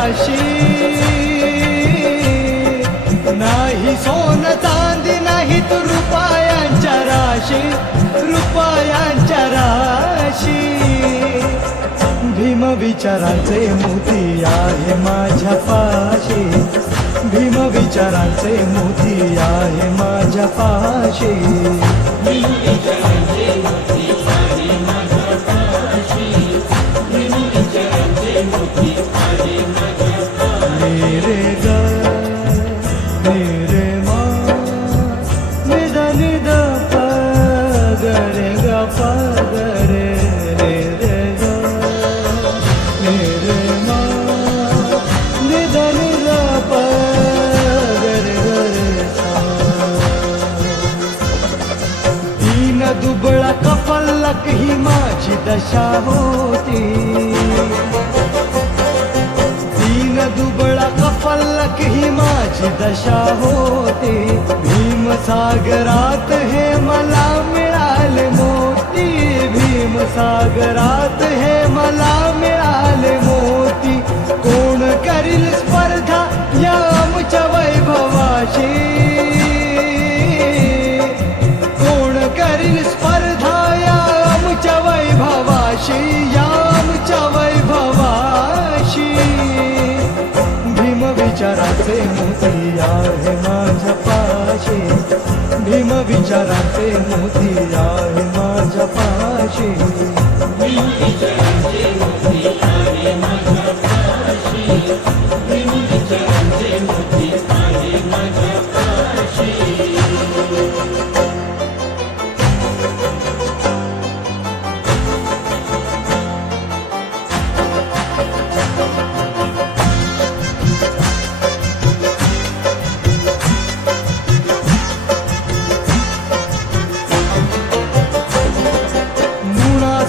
राशी, नाही सोन चांदी नाही तू रुपयांच्या राशी, रुपयांच्या राशी. भीम विचारांचे मोती आहे माझ्या पाशी, भीम विचारांचे मोती आहे माझ्या पाशी. भीम विचारांचे मोती आहे माझ्या पाशी, भीम विचारांचे मोती आहे माझ्या पाशी. मेरे ग मेरे मा निद निद प ग रे ग प ग रे रे रे ग. मेरे मा निद निद प ग रे ग रे सा. दीन दुबळा कफलक ही माझी दशा होती, दीन दुबळा कफलक ही माझी दशा होती. भीमसागरात हे मला मिळाले मोती, भीमसागरात हे मला मिळाले मोती. कोण करील स्पर्धा या आमच्या वैभवाशी, कोण करील स्पर्धा या आमच्या वैभवाशी, या आमच्या वैभवाशी. भीम विचाराचे मोती आहे माझ्या पाशी, भीम विचाराचे मोती आहे माझ्या पाशी. भीम विचारांचे मोती आहे माझ्या पाशी, भीम विचारांचे मोती आहे माझ्या पाशी.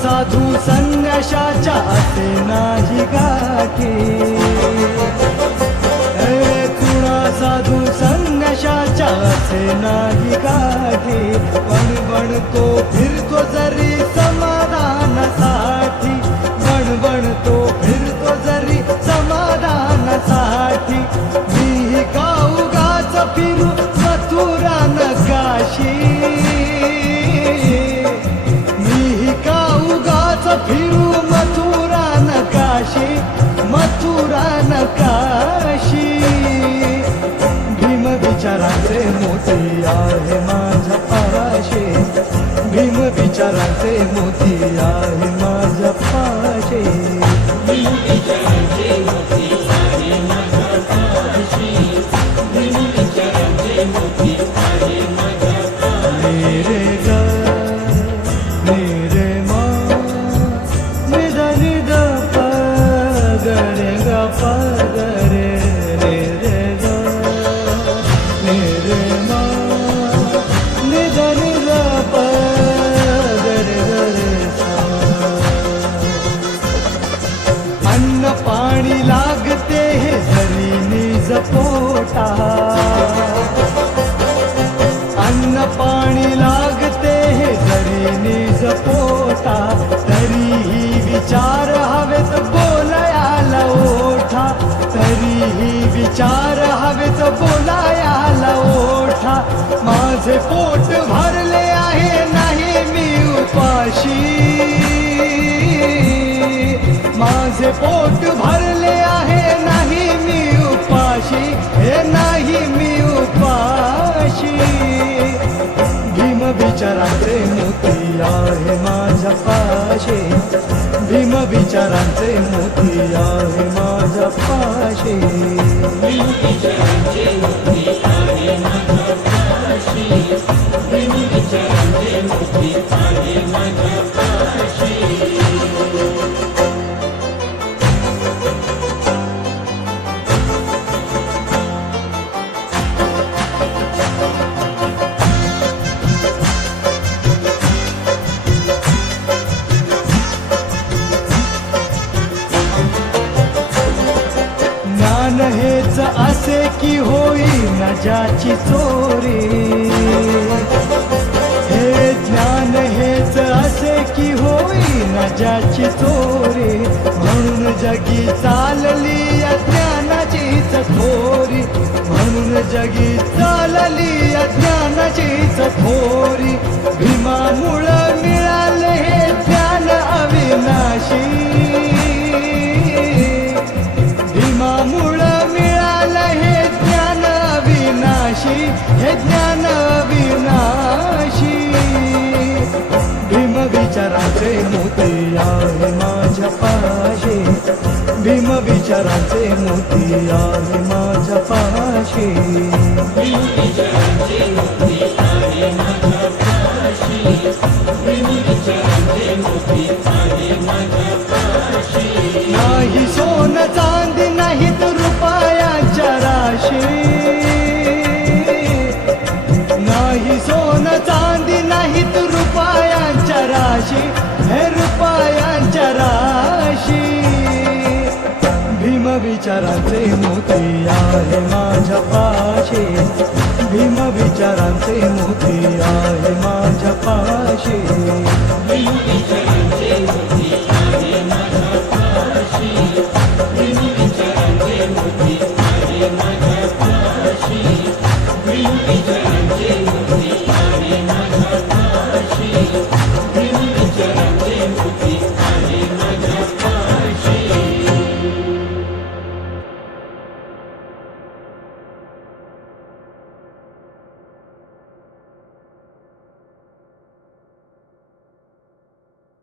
साधू संन्याशाच्या असे नाही गाठी, कुणा साधू संन्याशाच्या असे नाही गाठी. पण बनतो फिरतो जरी समाधानासाठी, पण बनतो फिरतो जरी समाधानासाठी. मी का उगाच फिरू मथुरा न काशी, फिरू मथुरा न काशी, मथुरा न काशी. भीम विचारांचे मोती आहे माझ्या पाशी, भीम विचारांचे मोती आहे माझ्या पाशी. भीम विचारांचे मोती आहे माझ्या पाशी, भीम विचारांचे मोती आहे माझ्या पाशी. मेरे ग मेरे मा निद निद प ग रे ग प ग रे रे रे ग. मेरे मा निद निद प ग रे ग रे सा. अन्न पाणी लागते हे जरी निज पोटा, अन्न पाणी लागते हे जरी निज पोटा. तरीही विचार हवेत बोलायाला ओठा, तरीही विचार हवेत बोलायाला ओठा. माझे पोट भरले आहे नाही मी उपाशी, माझे पोट भरले आहे नाही मी उपाशी, हे नाही मी उपाशी. भीम विचारांचे मोती आहे माझ्या पाशी, भीम विचारांचे मोती आहे माझ्या पाशी. भीम विचारांचे मोती आहे माझ्या पाशी, भीम विचारांचे मोती आहे माझ्या पाशी. ज्ञान हेच असे की होईन ज्याची चोरी, हे ज्ञान हेच असे की होईन ज्याची चोरी. म्हणून जगी चालली अज्ञान ज्ञानाचीच थोरी भीमामुळं मिळाले हे ज्ञान अविनाशी भीमामुळं मिळालं हे ज्ञान अविनाशी हे ज्ञान अविनाशी भीम विचारांचे मोती आहे माझ्या पाशी भीम विचारांचे मोती आहे माझ्या पाशी भीम विचारांचे मोती आहे माझ्या पाशी भीम विचारांचे मोती आहे माझ्या पाशी नाही सोन चांदी नाहीत रुपयांच्या राशी नाही सोन चांदी नाहीत रुपयांच्या राशी हे रुपयांच्या राशी भीम विचारांचे मोती आहे माझ्या पाशी भीम विचारांचे मोती आहे माझ्या पाशी भीम